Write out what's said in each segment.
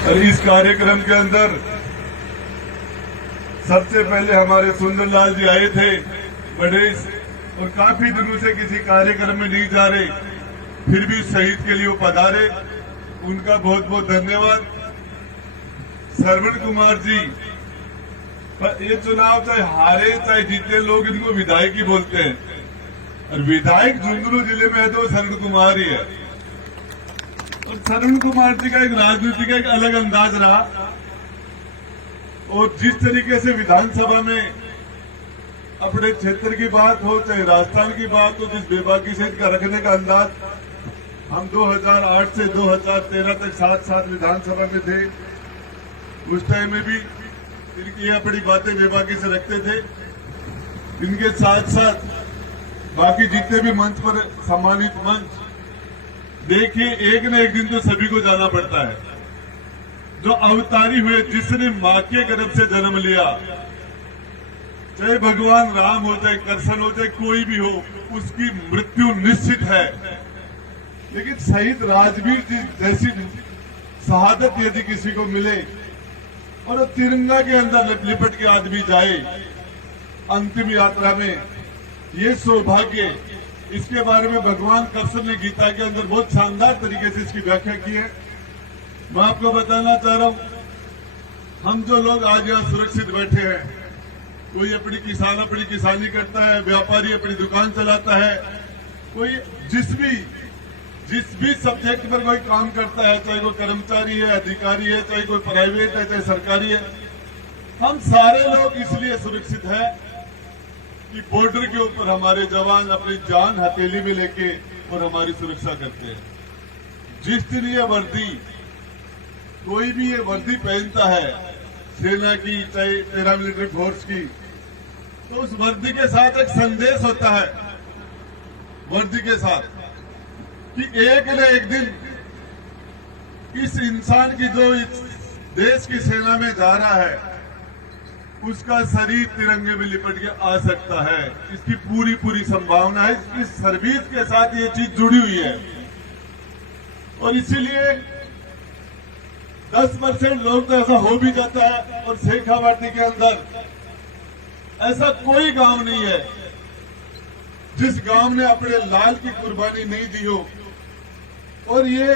और इस कार्यक्रम के अंदर सबसे पहले हमारे सुंदरलाल जी आए थे बड़े, और काफी दिनों से किसी कार्यक्रम में नहीं जा रहे, फिर भी शहीद के लिए वो पधारे, उनका बहुत बहुत धन्यवाद। श्रवण कुमार जी, पर ये चुनाव चाहे हारे चाहे जीते, लोग इनको विधायक ही बोलते हैं, और विधायक झुंझुनू जिले में है तो श्रवण कुमार ही है। और श्रवण कुमार जी का एक राजनीति का एक अलग अंदाज रहा, और जिस तरीके से विधानसभा में अपने क्षेत्र की बात हो चाहे राजस्थान की बात हो, जिस बेबाकी से इनका रखने का अंदाज, हम 2008 से 2013 तक साथ साथ विधानसभा में थे, उस टाइम में भी इनकी ये अपनी बातें बेबाकी से रखते थे। इनके साथ साथ बाकी जितने भी मंच पर सम्मानित मंच, देखिए एक न एक दिन तो सभी को जाना पड़ता है। जो अवतारी हुए, जिसने मां के गर्भ से जन्म लिया, चाहे भगवान राम हो चाहे कृष्ण हो चाहे कोई भी हो, उसकी मृत्यु निश्चित है। लेकिन शहीद राजवीर जी जैसी शहादत यदि किसी को मिले और तिरंगा के अंदर लिपट के आदमी जाए अंतिम यात्रा में, ये सौभाग्य, इसके बारे में भगवान कृष्ण ने गीता के अंदर बहुत शानदार तरीके से इसकी व्याख्या की है। मैं आपको बताना चाह रहा हूं, हम जो लोग आज यहां सुरक्षित बैठे हैं, कोई अपनी किसानी करता है, व्यापारी अपनी दुकान चलाता है, कोई जिस भी सब्जेक्ट पर कोई काम करता है, चाहे कोई कर्मचारी है, अधिकारी है, चाहे कोई प्राइवेट है, चाहे सरकारी है, हम सारे लोग इसलिए सुरक्षित है कि बॉर्डर के ऊपर हमारे जवान अपनी जान हथेली में लेके और हमारी सुरक्षा करते हैं। जिस दिन ये वर्दी, कोई भी ये वर्दी पहनता है, सेना की चाहे पैरामिलिट्री फोर्स की, तो उस वर्दी के साथ एक संदेश होता है, वर्दी के साथ, कि एक न एक दिन इस इंसान की जो इस देश की सेना में जा रहा है, उसका शरीर तिरंगे में लिपट के आ सकता है। इसकी पूरी संभावना है, इसकी सर्विस के साथ ये चीज जुड़ी हुई है। और इसीलिए 10% लोग तो ऐसा हो भी जाता है, और शेखावाटी के अंदर ऐसा कोई गांव नहीं है जिस गांव ने अपने लाल की कुर्बानी नहीं दी हो। और ये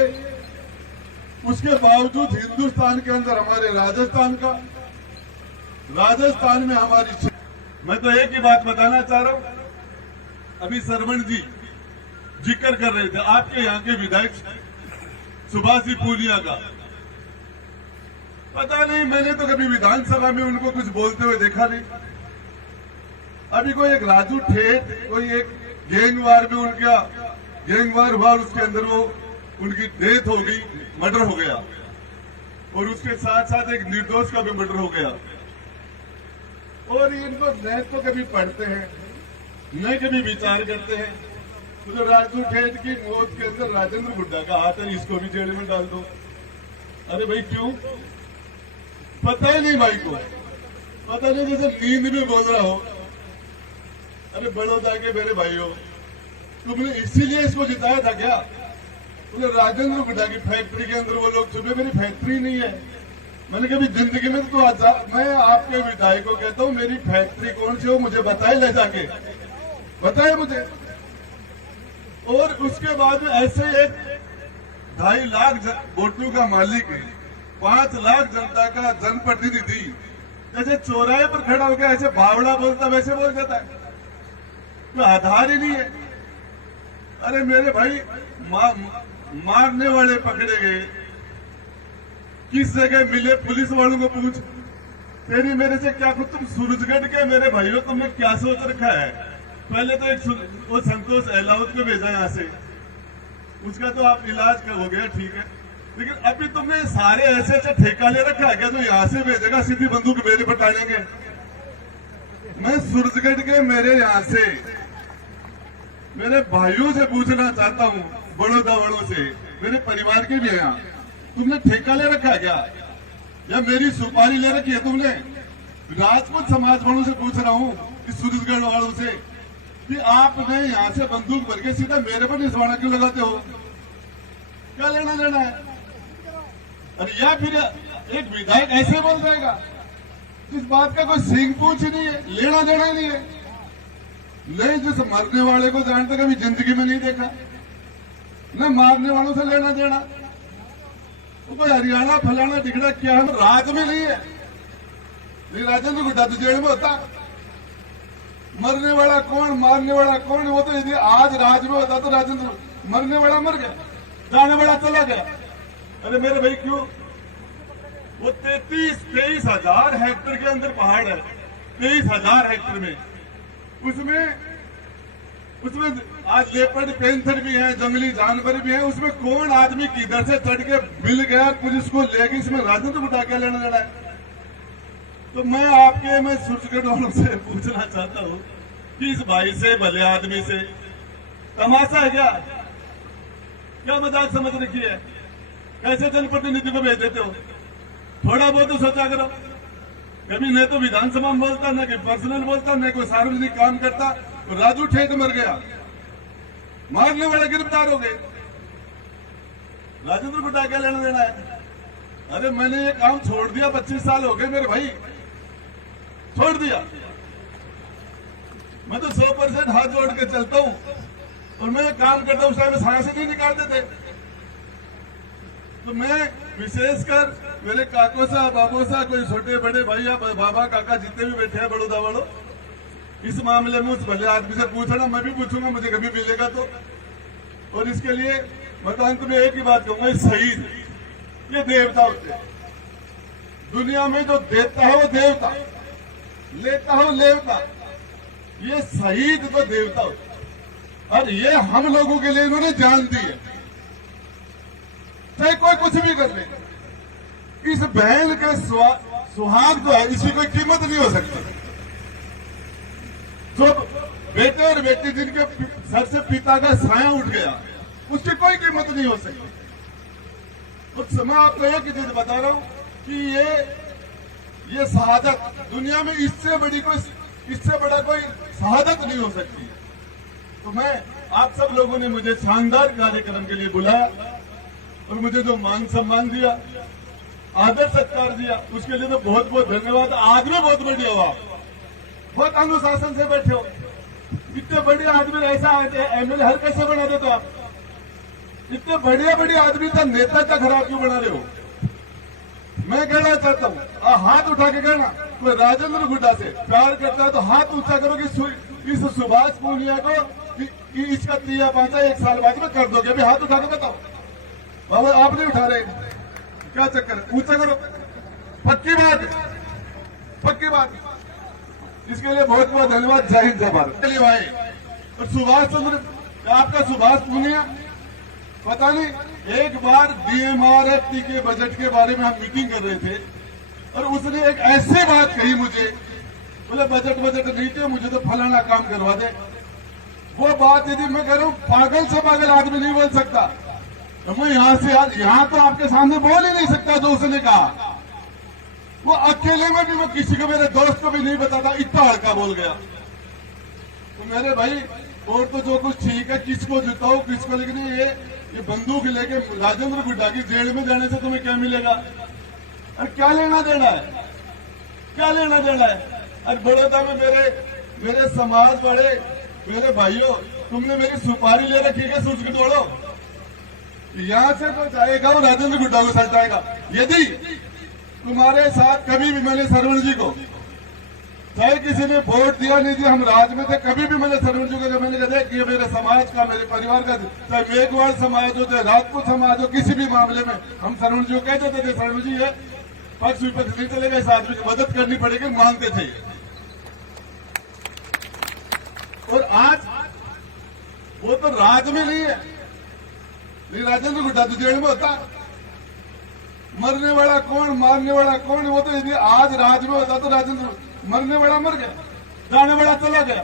उसके बावजूद हिंदुस्तान के अंदर हमारे राजस्थान में हमारी, मैं तो एक ही बात बताना चाह रहा हूं, अभी श्रवण जी जिक्र कर रहे थे आपके यहाँ के विधायक सुभाष जी पूनिया का। पता नहीं, मैंने तो कभी विधानसभा में उनको कुछ बोलते हुए देखा नहीं। अभी कोई एक राजू ठेठ, कोई एक गैंगवार में उनका गैंगवार हुआ, उसके अंदर वो उनकी डेथ हो गई, मर्डर हो गया, और उसके साथ साथ एक निर्दोष का भी मर्डर हो गया। और इनको न तो कभी पढ़ते हैं न कभी विचार करते हैं। तो राजू ठेठ की मौत के अंदर राजेंद्र हुड्डा का हाथ है, इसको भी जेल में डाल दो। अरे भाई क्यों? पता ही नहीं भाई को, पता नहीं, जैसे नींद में बोल रहा हो। अरे बड़ौदा के मेरे भाइयों, तुमने इसीलिए इसको जिताया था क्या? तुमने राजेंद्र हुड्डा की फैक्ट्री के अंदर वो लोग सुबह, मेरी फैक्ट्री नहीं है, मैंने कभी जिंदगी में तो आता, मैं आपके विधायक को कहता हूं मेरी फैक्ट्री कौन सी हो मुझे बताए, ले जाके बताए मुझे। और उसके बाद में ऐसे एक 2.5 लाख वोटों का मालिक, 5 लाख जनता का जनप्रतिनिधि, जैसे चौराहे पर खड़ा हो गया ऐसे बावड़ा बोलता वैसे बोल देता है, तो आधार ही नहीं है। अरे मेरे भाई, मारने वाले पकड़े गए, किस जगह मिले, पुलिस वालों को पूछ, तेरी मेरे से क्या कुछ, तुम सूरजगढ़ के मेरे भाइयों, तुमने क्या सोच रखा है? पहले तो एक वो संतोष अहलावत को भेजा यहाँ से, उसका तो आप इलाज का हो गया, ठीक है, लेकिन अभी तुमने सारे ऐसे ठेका ले रखा है क्या? तो यहाँ से भेजेगा, सीधी बंदूक मेरे पर टालेंगे। मैं सूरजगढ़ के मेरे यहाँ से मेरे भाइयों से पूछना चाहता हूँ, बड़ौदा वालों से, मेरे परिवार के भी है यहाँ, तुमने ठेका ले रखा है क्या? या मेरी सुपारी ले रखी है तुमने? राजपूत समाज वालों से पूछ रहा हूँ, इस सूरजगढ़ वालों से, कि आपने यहाँ से बंदूक भर के सीधा मेरे पर निशाना क्यों लगाते हो? क्या लेना देना है? और या फिर एक विधायक ऐसे बोल देगा जिस बात का कोई सींग पूछ ही नहीं है, लेना देना ही नहीं है। नहीं, जिस मरने वाले को जानते कभी जिंदगी में नहीं देखा, न मारने वालों से लेना देना। तो कोई हरियाणा फलाना टिकड़ा क्या है, राज में नहीं है। राजेंद्र गुड्डा तो जेल में होता। मरने वाला कौन, मारने वाला कौन, वो तो यदि आज राज में होता तो राजेंद्र, मरने वाला मर गया, जाने वाला चला गया। अरे मेरे भाई क्यों, वो 23 हजार हेक्टेयर के अंदर पहाड़ है, 23,000 हेक्टेयर में, उसमें आज लेपर्ड पेंथर भी है, जंगली जानवर भी है। उसमें कौन आदमी किधर से चढ़ के मिल गया, पुलिस को ले गई, इसमें राजेंद्र गुड्डा क्या लेना देना है। तो मैं सूरजगढ़ वालों से पूछना चाहता हूँ कि इस भाई से, भले आदमी से तमाशा है क्या मजाक समझ रखी है? कैसे जनप्रतिनिधि को भेज देते हो? थोड़ा बहुत तो सोचा करो। कभी न तो विधानसभा में बोलता, न कि पर्सनल बोलता, न कोई सार्वजनिक काम करता। तो राजू ठेठ मर गया, मारने वाले गिरफ्तार हो गए, राजेंद्र गुड्डा क्या लेना देना है? अरे मैंने ये काम छोड़ दिया, 25 साल हो गए मेरे भाई, छोड़ दिया। मैं तो 100% हाथ जोड़ के चलता हूं और मैं काम करता हूं, उस टाइम सांस नहीं निकालते थे। तो मैं विशेषकर मेरे काको सा, बाबू सा, कोई छोटे बड़े भाई या बाबा काका जितने भी बैठे हैं बड़ौदा वालों, इस मामले में उस भले आदमी से पूछना, मैं भी पूछूंगा मुझे कभी मिलेगा तो। और इसके लिए मैं तो अंत में एक ही बात कहूंगा, शहीद ये देवता होते हैं। दुनिया में जो देता है वो देवता, लेता हो लेवता, ये शहीद तो देवता होते हैं। और ये हम लोगों के लिए इन्होंने जान दी है, चाहे कोई कुछ भी कर ले। इस बहन के सुहाग जो है, इसकी कोई कीमत नहीं हो सकती। जो बेटे और बेटी जिनके सर से पिता का साया उठ गया, उसकी कोई कीमत नहीं हो सकती। तो मैं आपको एक चीज बता रहा हूं कि ये शहादत दुनिया में इससे बड़ा कोई शहादत नहीं हो सकती। तो मैं आप सब लोगों ने मुझे शानदार कार्यक्रम के लिए बुलाया और मुझे जो मान सम्मान दिया, आदर सत्कार दिया, उसके लिए तो बहुत बहुत धन्यवाद। आज भी बहुत बढ़िया हुआ, बहुत अनुशासन से बैठे हो। इतने बड़े आदमी ऐसा एमएलए हर कैसे बना देते आप? इतने बढ़िया आदमी था, नेता का खराब क्यों बना रहे हो? मैं कहना चाहता हूँ, हाथ उठा के कहना, कोई राजेंद्र गुड्डा से प्यार करता है तो हाथ ऊंचा करो कि इस सुभाष पूनिया को कि इसका 3 या 1 साल बाद में कर दोगे। अभी हाथ उठा के बताओ। बाबा आप नहीं उठा रहे, क्या चक्कर है? ऊंचा करो, पक्की बात। इसके लिए बहुत बहुत धन्यवाद। जय हिंद, जय भारत। चलिए भाई, और सुभाष चंद्र, आपका सुभाष पूनिया, पता नहीं एक बार DMRFT के बजट के बारे में हम मीटिंग कर रहे थे और उसने एक ऐसी बात कही मुझे, बोले बजट नहीं थे, मुझे तो फलाना काम करवा दे। वो बात यदि मैं कह रहा हूं, पागल से पागल आदमी नहीं बोल सकता। तो मैं यहाँ तो आपके सामने बोल ही नहीं सकता जो उसने कहा। वो अकेले में भी, वो किसी को, मेरे दोस्त को भी नहीं बताता, इतना हड़का बोल गया। तो मेरे भाई, और तो जो कुछ ठीक है, किसको जिताओ किसको, लेकिन ये बंदूक लेके राजेंद्र गुड्डा की जेल में जाने से तुम्हें क्या मिलेगा? और क्या लेना देना है? और बड़ौदा में मेरे समाज वाले, मेरे भाइयों, तुमने मेरी सुपारी ले रखी है, सूझ के तोड़ो। यहां से तो जाएगा और राजेंद्र गुड्डा को सटाएगा। यदि तुम्हारे साथ कभी भी, मैंने सरवण जी को, चाहे किसी ने वोट दिया नहीं दिया, हम राज में थे, कभी भी मैंने सरवण जी को मैंने कहा कि मेरे समाज का, मेरे परिवार का, चाहे मेघवाड़ समाज हो, चाहे राजपूत समाज हो, किसी भी मामले में हम सरवण जी को कह देते थे, सरवण जी है पक्ष विपक्ष नहीं चलेगा, इस आदमी की मदद करनी पड़ेगी, मानते थे। और आज वो तो राज में नहीं है, राजेंद्र गुड्डा तो जेल में होता। मरने वाला कौन, मारने वाला कौन, वो तो यदि आज राज में होता तो राजेंद्र, मरने वाला मर गया, जाने वाला चला गया।